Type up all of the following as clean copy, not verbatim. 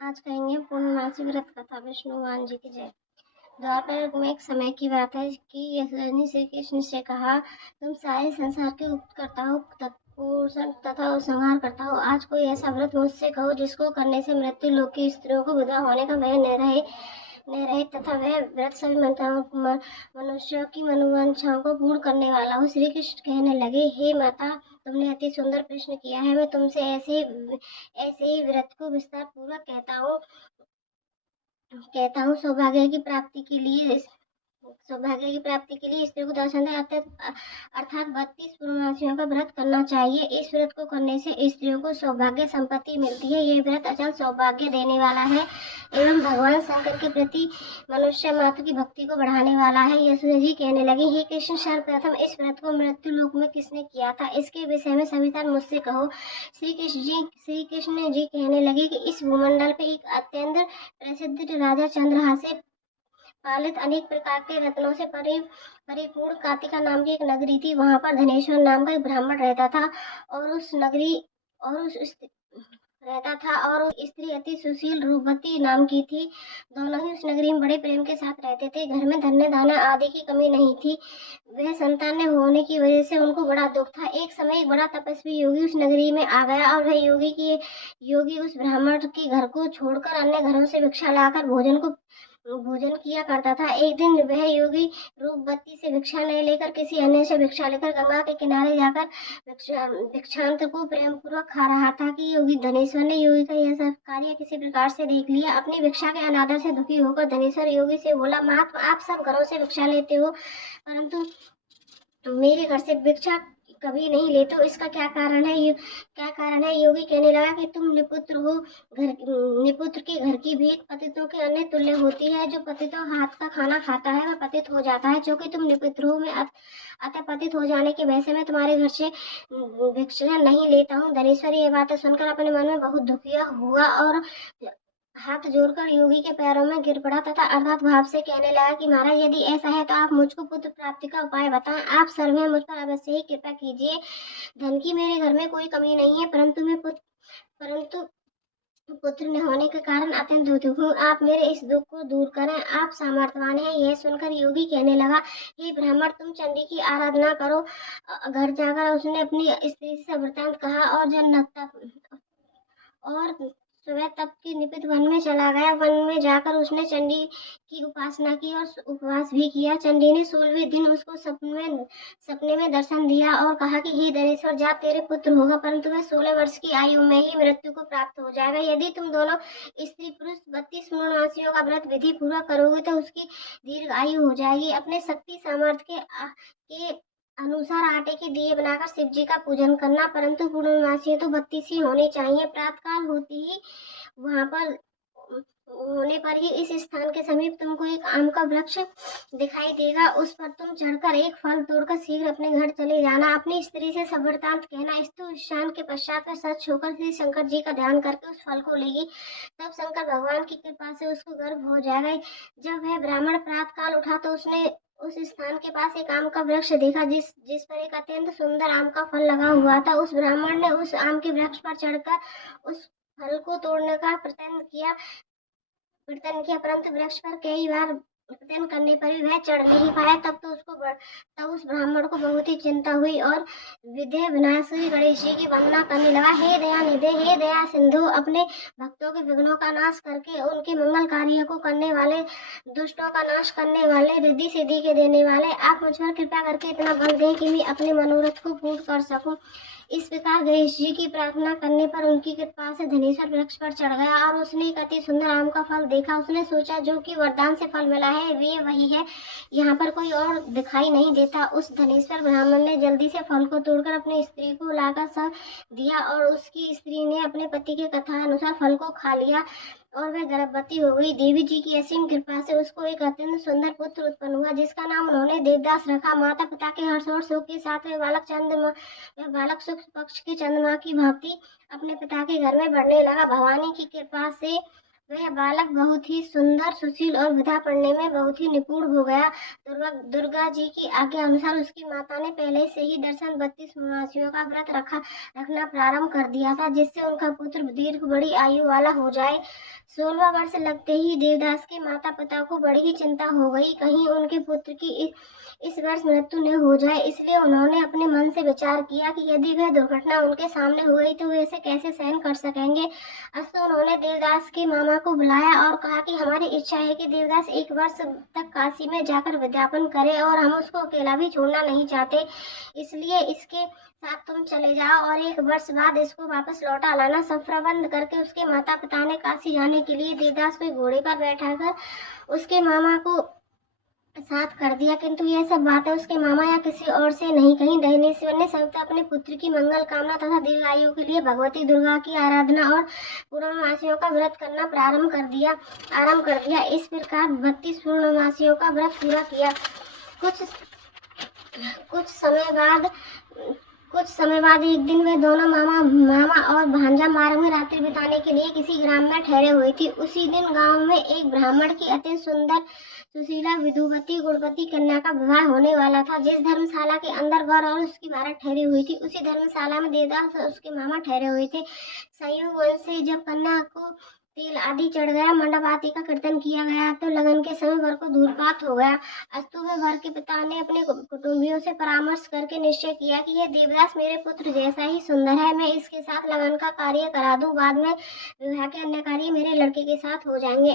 आज कहेंगे पूर्णमासी व्रत कथा विष्णु भगवान जी की जय। द्वापर युग में एक समय की बात है कि यशोधनी श्री कृष्ण से कहा, तुम सारे संसार के उपकर्ता हो, पोषण तथा संहार करता हो। आज कोई ऐसा व्रत मुझसे कहो जिसको करने से मृत्यु लोक की स्त्रियों को विधवा होने का भय न रहे तथा वह व्रत सभी मनुष्यों की मनोवांछाओं को पूर्ण करने वाला हो। श्री कृष्ण कहने लगे, हे माता, तुमने अति सुंदर प्रश्न किया है। मैं तुमसे ऐसे ही व्रत को विस्तार पूर्वक कहता हूँ। सौभाग्य की प्राप्ति के लिए स्त्री को दर्शन अर्थात 32 पूर्णमासियों का व्रत करना चाहिए। इस व्रत को करने से स्त्रियों को सौभाग्य संपत्ति मिलती है। ये व्रत अचल सौभाग्य देने वाला है एवं भगवान शंकर के प्रति मनुष्य मात्र की भक्ति को बढ़ाने वाला है। यशोदा जी कहने लगी, हे कृष्ण, सर्वप्रथम इस व्रत को मृत्यु लोक में किसने किया था, इसके विषय में सविस्तार मुझसे कहो। श्री कृष्ण जी कहने लगे कि इस भूमंडल पे एक अत्यंत प्रसिद्ध राजा चंद्रहास से पालित अनेक प्रकार के रत्नों से परिपूर्ण कातिका नाम की एक नगरी थी। वहां पर धनेश्वर नाम का एक ब्राह्मण रहता था और उस स्त्री अति सुशील रूपवती नाम की थी। दोनों ही उस नगरी में बड़े प्रेम के साथ रहते थे। घर में धन्य धान्य आदि की कमी नहीं थी। वह संतान न होने की वजह से उनको बड़ा दुख था। एक समय एक बड़ा तपस्वी योगी उस नगरी में आ गया और वह योगी उस ब्राह्मण के घर को छोड़कर अन्य घरों से भिक्षा लाकर भोजन किया करता था। एक दिन वह योगी रूपवती से भिक्षा नहीं लेकर किसी अन्य से भिक्षा लेकर गंगा के किनारे जाकर भिक्षांत को प्रेम पूर्वक खा रहा था कि योगी धनेश्वर ने योगी का यह सब कार्य किसी प्रकार से देख लिया। अपनी भिक्षा के अनादर से दुखी होकर धनेश्वर योगी से बोला, महात्मा, आप सब घरों से भिक्षा लेते हो परंतु मेरे घर से भिक्षा कभी नहीं लेते हो, इसका क्या कारण है? योगी कहने लगा कि तुम निपुत्र हो। निपुत्र के घर की भीख पतितों के अन्न तुल्य होती है। जो पतितों हाथ का खाना खाता है वह पतित हो जाता है। क्योंकि तुम निपुत्र हो, मैं अतः पतित हो जाने के वैसे मैं तुम्हारे घर से भिक्षा नहीं लेता हूँ। धनेश्वर ये बातें सुनकर अपने मन में बहुत दुखी हुआ और हाथ जोड़कर योगी के पैरों में गिर पड़ा तथा अर्थात भाव से कहने लगा कि महाराज, यदि ऐसा है तो आप मुझको पुत्र प्राप्ति का उपाय बताएं। आप सर्वज्ञ, मुझ पर अवश्य ही कृपा कीजिए। धन की मेरे घर में कोई कमी नहीं है, परंतु पुत्र न होने के कारण अत्यंत दुखी हूँ। आप मेरे इस दुख को दूर करें, आप सामर्थ्यवान हैं। यह सुनकर योगी कहने लगा, हे ब्राह्मण, तुम चंडी की आराधना करो। घर जाकर उसने अपनी स्त्री से वृतांत कहा और सुबह तप की निपित वन में चला गया। वन में जाकर उसने चंडी की उपासना की और उपवास भी किया। चंडी ने 16वें दिन उसको सपने में दर्शन दिया और कहा कि हे धनेश्वर, जा, तेरे पुत्र होगा, परंतु वह 16 वर्ष की आयु में ही मृत्यु को प्राप्त हो जाएगा। यदि तुम दोनों स्त्री पुरुष 32 पूर्णमासियों का व्रत विधि पूरा करोगे तो उसकी दीर्घ आयु हो जाएगी। अपने शक्ति सामर्थ्य के अनुसार आटे के दिए बनाकर शिव जी का पूजन करना, परंतु पूर्णमासी तो 32 ही होनी चाहिए। प्रातःकाल होने पर ही इस स्थान के समीप तुमको एक आम का वृक्ष दिखाई देगा। उस पर तुम चढ़कर एक फल तोड़कर शीघ्र अपने घर चले जाना। अपनी स्त्री से सब वृतांत कहना। स्नान के पश्चात वह सच होकर श्री शंकर जी का ध्यान करके उस फल को लेगी। तब शंकर भगवान की कृपा से उसको गर्भ हो जाएगा। जब वह ब्राह्मण प्रातःकाल उठा तो उसने उस स्थान के पास एक आम का वृक्ष देखा जिस पर एक अत्यंत सुंदर आम का फल लगा हुआ था। उस ब्राह्मण ने उस आम के वृक्ष पर चढ़कर उस फल को तोड़ने का प्रयत्न किया, परंतु वृक्ष पर कई बार प्रयत्न करने पर भी वह चढ़ नहीं पाया। तब उस ब्राह्मण को बहुत ही चिंता हुई और विद्या विनाशी गणेश जी की वंदना करने लगा। हे दयानिधे, हे दया सिंधु, अपने भक्तों के विघ्नों का नाश करके उनके मंगल कार्य को करने वाले, दुष्टों का नाश करने वाले, रिद्धि सिद्धि के देने वाले, आप मुझ पर कृपा करके इतना बल दें कि मैं अपने मनोरथ को पूर्ण कर सकूं। इस प्रकार गणेश जी की प्रार्थना करने पर उनकी कृपा से धनेश्वर वृक्ष पर चढ़ गया और उसने एक अति सुंदर आम का फल देखा। उसने सोचा, जो कि वरदान से फल मिला है वे वही है, यहाँ पर कोई और दिखाई नहीं देता। उस धनेश्वर ब्राह्मण ने जल्दी से फल को तोड़कर अपनी स्त्री को लाकर सब दिया और उसकी स्त्री ने अपने पति के कथा अनुसार फल को खा लिया और वह गर्भवती हो गई। देवी जी की असीम कृपा से उसको एक अत्यंत सुंदर पुत्र उत्पन्न हुआ, जिसका नाम उन्होंने देवदास रखा। माता पिता के हर्ष और सुख के साथ वह बालक शुक्ल पक्ष की चंद्रमा की भांति अपने पिता के घर में बढ़ने लगा। भवानी की कृपा से वह बालक बहुत ही सुंदर, सुशील और विद्या पढ़ने में बहुत ही निपुण हो गया। दुर्गा जी की आज्ञा अनुसार उसकी माता ने पहले से ही दर्शन 32 पूर्णमासियों का व्रत रखना प्रारंभ कर दिया था, जिससे उनका पुत्र दीर्घ बड़ी आयु वाला हो जाए। 16वां वर्ष लगते ही देवदास के माता पिता को बड़ी ही चिंता हो गई, कहीं उनके पुत्र की इस वर्ष मृत्यु न हो जाए। इसलिए उन्होंने अपने मन से विचार किया कि यदि वह दुर्घटना उनके सामने हो गई तो वे इसे कैसे सहन कर सकेंगे। अस्तु उन्होंने देवदास के मामा को बुलाया और कहा कि हमारी इच्छा है कि देवदास 1 वर्ष तक काशी में जाकर विद्यापन करे और हम उसको अकेला भी छोड़ना नहीं चाहते, इसलिए इसके साथ तुम चले जाओ और 1 वर्ष बाद इसको वापस लौटा लाना। सब प्रबंध करके उसके माता पिता ने काशी जाने के लिए देवदास को घोड़े पर बैठाकर उसके मामा को साथ कर दिया, किंतु यह सब बातें उसके मामा या किसी और से नहीं कही। दहनेश्वर ने सबसे अपने पुत्र की मंगल कामना तथा दीर्घायु के लिए भगवती दुर्गा की आराधना और पूर्णमासियों का व्रत करना आरंभ कर दिया। इस प्रकार 32 पूर्णमासियों का व्रत पूरा किया। कुछ समय बाद एक दिन वे दोनों मामा और भांजा मार्ग में रात्रि बिताने के लिए किसी ग्राम में ठहरे हुए थे। उसी दिन गांव में एक ब्राह्मण की अति सुंदर सुशीला विधुवती गुणवती कन्या का विवाह होने वाला था। जिस धर्मशाला के अंदर वर और उसकी बारात ठहरी हुई थी, उसी धर्मशाला में देवदास और उसके मामा ठहरे हुए थे। संयोग वंश से जब कन्या को तेल आदि चढ़ गया, मंडप आदि का कीर्तन किया गया, तो लगन के समय वर को दूरपात हो गया। अस्तु में वर के पिता ने अपने कुटुंबियों से परामर्श करके निश्चय किया कि यह देवदास मेरे पुत्र जैसा ही सुंदर है, मैं इसके साथ लगन का कार्य करा दूं, बाद में विवाह के अन्य कार्य मेरे लड़के के साथ हो जाएंगे।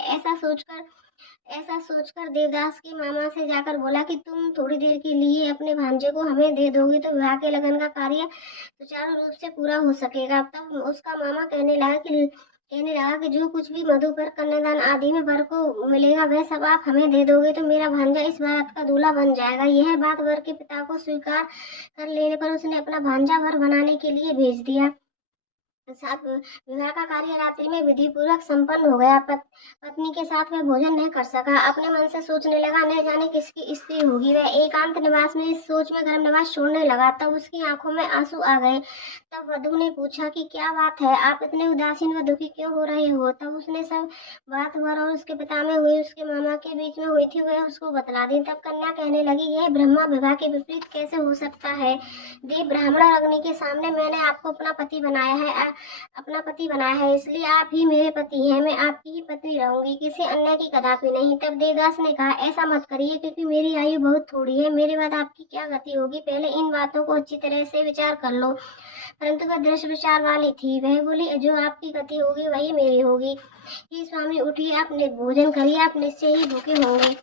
ऐसा सोचकर देवदास के मामा से जाकर बोला कि तुम थोड़ी देर के लिए अपने भांजे को हमें दे दोगे तो विवाह के लगन का कार्य सुचारू रूप से पूरा हो सकेगा। तब उसका मामा कहने लगा कि जो कुछ भी मधुकर कन्यादान आदि में वर को मिलेगा वह सब आप हमें दे दोगे तो मेरा भांजा इस बारात का दूल्हा बन जाएगा। यह बात वर के पिता को स्वीकार कर लेने पर उसने अपना भांजा वर बनाने के लिए भेज दिया। विवाह का कार्य रात्रि में विधि पूर्वक संपन्न हो गया। पत्नी के साथ वह भोजन नहीं कर सका। अपने मन से सोचने लगा, न जाने किसकी स्त्री होगी। वह एकांत निवास में इस सोच में गर्म निवास छोड़ने लगा। तब उसकी आंखों में आंसू आ गए। तब वधु ने पूछा कि क्या बात है, आप इतने उदासीन व दुखी क्यों हो रहे हो। तब उसने सब बात वर और उसके पिता में हुई, उसके मामा के बीच में हुई थी, वह उसको बतला दी। तब कन्या कहने लगी, यह ब्रह्मा विवाह के विपरीत कैसे हो सकता है। देव ब्राह्मण और अग्नि के सामने मैंने आपको अपना पति बनाया है, इसलिए आप ही मेरे पति हैं। मैं आपकी ही पत्नी रहूंगी, किसी अन्य की कदापि नहीं। तब देवदास ने कहा, ऐसा मत करिए, क्योंकि मेरी आयु बहुत थोड़ी है, मेरे बाद आपकी क्या गति होगी, पहले इन बातों को अच्छी तरह से विचार कर लो। परंतु वह दृढ़ विचार वाली थी। वह बोली, जो आपकी गति होगी वही मेरी होगी। ही स्वामी उठिए, आप भोजन करिए, आप निश्चय ही भूखे होंगे।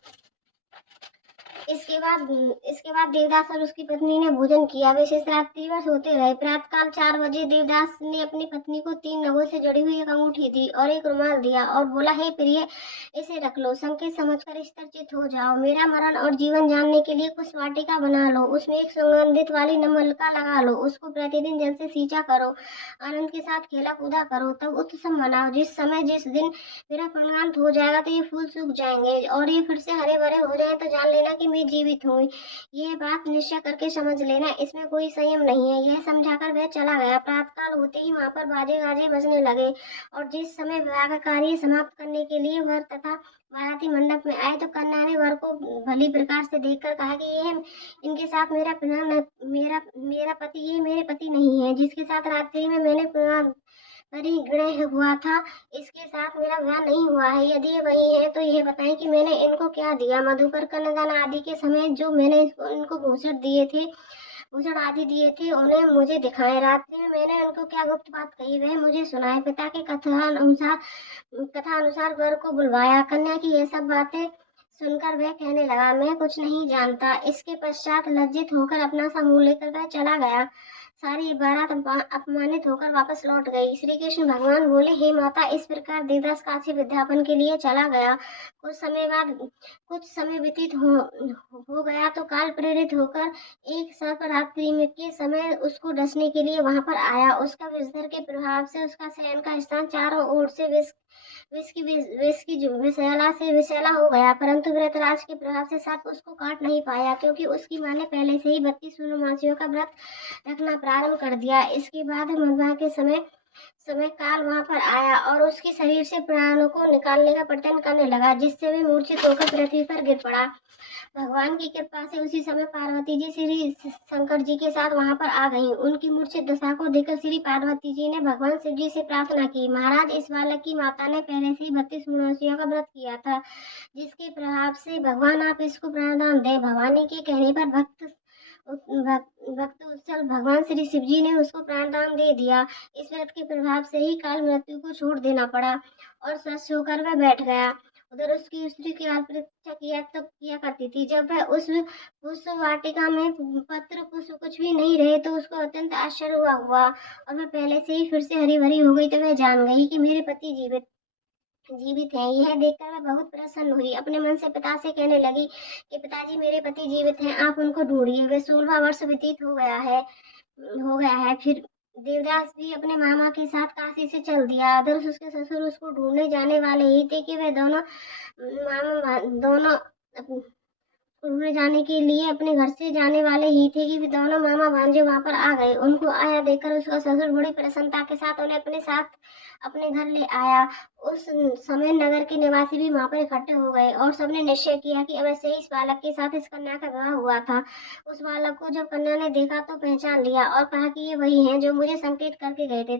इसके बाद देवदास और उसकी पत्नी ने भोजन किया। वे शेष रात्रि भर सोते रहे। प्रातःकाल 4 बजे देवदास ने अपनी पत्नी को 3 नगों से जड़ी हुई एक अंगूठी दी और एक रुमाल दिया और बोला, हे प्रिय, इसे रख लो, संकेत समझकर स्थिरचित्त हो जाओ। मेरा मरण और जीवन जानने के लिए कुछ वाटिका बना लो, उसमें एक सुगंधित वाली नमलका लगा लो, उसको प्रतिदिन जल से सींचा करो, आनंद के साथ खेला कूदा करो, तब उत्सव मनाओ। जिस दिन मेरा प्राणांत हो जाएगा तो ये फूल सूख जाएंगे और ये फिर से हरे भरे हो जाए तो जान लेना कि मैं जीवित हूँ। यह बात निश्चय करके समझ लेना, इसमें कोई संयम नहीं है। यह समझाकर वह चला गया। प्रातःकाल होते ही वहां पर बाजे गाजे बजने लगे और जिस समय विवाह का कार्य समाप्त करने के लिए वर तथा बाराती मंडप में आए तो कन्या ने वर को भली प्रकार से देखकर कहा कि यह इनके साथ मेरा पति, ये मेरे पति नहीं है, जिसके साथ रात्रि में मैंने परिग्रह हुआ था, इसके साथ मेरा विवाह नहीं हुआ है। यदि ये वही है तो यह बताएं कि मैंने इनको क्या दिया। मधुकर कन्यादान आदि के समय जो मैंने इनको भूषण आदि दिए थे उन्हें मुझे दिखाएं। रात्रि में मैंने उनको क्या गुप्त बात कही वह मुझे सुनाए। पिता के कथा अनुसार वर को बुलवाया। कन्या की यह सब बातें सुनकर वह कहने लगा, मैं कुछ नहीं जानता। इसके पश्चात लज्जित होकर अपना सा मुंह लेकर वह चला गया। सारी बारात अपमानित होकर वापस लौट गई। श्री कृष्ण भगवान बोले, हे माता, इस प्रकार देवदास काशी विद्यापन के लिए चला गया। कुछ समय व्यतीत हो गया तो काल प्रेरित होकर एक सर्प रात्रि में के समय उसको डसने के लिए वहां पर आया। उसका विषधर के प्रभाव से उसका शयन का स्थान चारों ओर से विष की विषैला से विषैला हो गया, परंतु वृतराज के प्रभाव से सर्प उसको काट नहीं पाया, क्योंकि उसकी मां ने पहले से ही 32 पूर्णमासियों का व्रत रखना प्रारंभ कर दिया। इसके बाद मध्याह्न के समय समय काल वहां पर आया और उसके शरीर से प्राणों को निकालने का प्रयत्न करने लगा, जिससे वे मूर्छित होकर पृथ्वी पर गिर पड़ा। भगवान की कृपा से उसी समय पार्वती जी श्री शंकर जी के साथ वहां पर आ गईं। उनकी मूर्छित दशा को देखकर श्री पार्वती जी ने भगवान शिव जी से प्रार्थना की, महाराज इस बालक की माता ने पहले से ही 32 मनुष्यों का व्रत किया था, जिसके प्रभाव से भगवान आप इसको प्राणदान दें। भवानी के कहने पर भक्त उत्सल भगवान श्री शिव जी ने उसको प्राणदान दे दिया। इस व्रत के प्रभाव से ही काल मृत्यु को छोड़ देना पड़ा और स्वस्थ होकर वह बैठ गया। उधर उसकी स्त्री की काल प्रतीक्षा किया करती थी। जब वह उस पुष्प वाटिका में पत्र पुष्प कुछ भी नहीं रहे तो उसको अत्यंत आश्चर्य हुआ और वह पहले से ही फिर से हरी भरी हो गई। तो वह जान गई कि मेरे पति जीवित हैं। यह देखकर वह बहुत प्रसन्न हुई। अपने मन से पिता से कहने लगी कि पिताजी मेरे पति जीवित हैं, आप उनको ढूंढिए। वे 16 वर्ष व्यतीत हो गया है। फिर देवदास भी अपने मामा के साथ काशी से चल दिया। अदर्श उसके ससुर उसको ढूंढने जाने वाले ही थे कि वे दोनों ढूंढने जाने के लिए अपने घर से जाने वाले ही थे कि वे दोनों मामा भांजे वहां पर आ गए। उनको आया देखकर उसका ससुर बड़ी प्रसन्नता के साथ उन्हें अपने साथ अपने घर ले आया। उस समय नगर के निवासी भी वहां पर इकट्ठे हो गए और सबने निश्चय किया कि अवश्य ही इस बालक के साथ इस कन्या का विवाह हुआ था। उस बालक को जब कन्या ने देखा तो पहचान लिया और कहा कि ये वही हैं जो मुझे संकेत करके गए थे।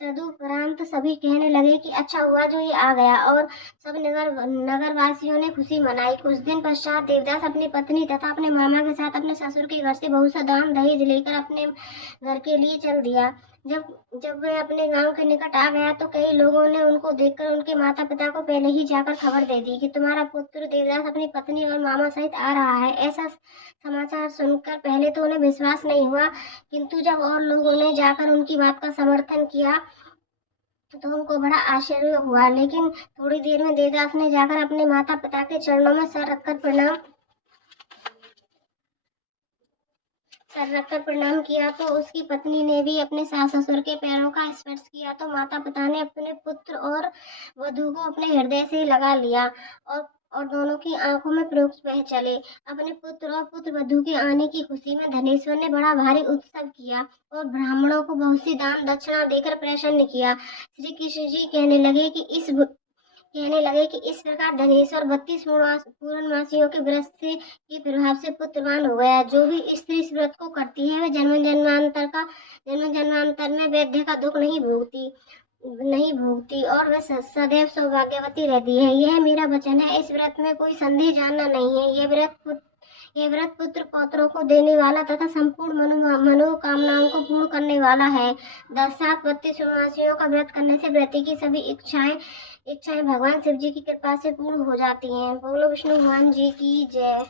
तदुपरांत सभी कहने लगे कि अच्छा हुआ जो ये आ गया और सब नगरवासियों ने खुशी मनाई। कुछ दिन पश्चात देवदास अपनी पत्नी तथा अपने मामा के साथ अपने ससुर के घर से बहुत सा दान दहेज लेकर अपने घर के लिए चल दिया। जब जब वह अपने गांव के निकट आ गया तो कई लोगों ने उनको देखकर उनके माता पिता को पहले ही जाकर खबर दे दी कि तुम्हारा पुत्र देवदास अपनी पत्नी और मामा सहित आ रहा है। ऐसा समाचार सुनकर पहले तो उन्हें विश्वास नहीं हुआ, किंतु जब और लोगों ने जाकर उनकी बात का समर्थन किया तो उनको बड़ा आश्चर्य हुआ। लेकिन थोड़ी देर में देवदास ने जाकर अपने माता पिता के चरणों में सर रखकर प्रणाम किया तो उसकी पत्नी ने भी अपने सास ससुर के पैरों का स्पर्श किया तो माता पिता ने अपने पुत्र और वधू को अपने हृदय से लगा लिया और दोनों की आंखों में प्रोक्ष बह चले। अपने पुत्र और पुत्र वधू के आने की खुशी में धनेश्वर ने बड़ा भारी उत्सव किया और ब्राह्मणों को बहुत सी दान दक्षिणा देकर प्रसन्न किया। श्री कृष्ण जी कहने लगे कि इस प्रकार धनेश्वर 32 पूर्णमासियों के व्रत के प्रभाव से पुत्रवान हो गया। जो भी स्त्री इस व्रत को करती है वह जन्म जन्मांतर में वैद्य का दुख नहीं भोगती और वह सदैव सौभाग्यवती रहती है। यह मेरा वचन है, इस व्रत में कोई संदेह जानना नहीं है। यह व्रत पुत्र पौत्रों को देने वाला तथा संपूर्ण मनोकामनाओं को पूर्ण करने वाला है। 32 पूर्णमासियों का व्रत करने से व्रती की सभी इच्छाएं भगवान शिव जी की कृपा से पूर्ण हो जाती हैं। बोलो विष्णु भगवान जी की जय।